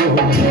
Oh,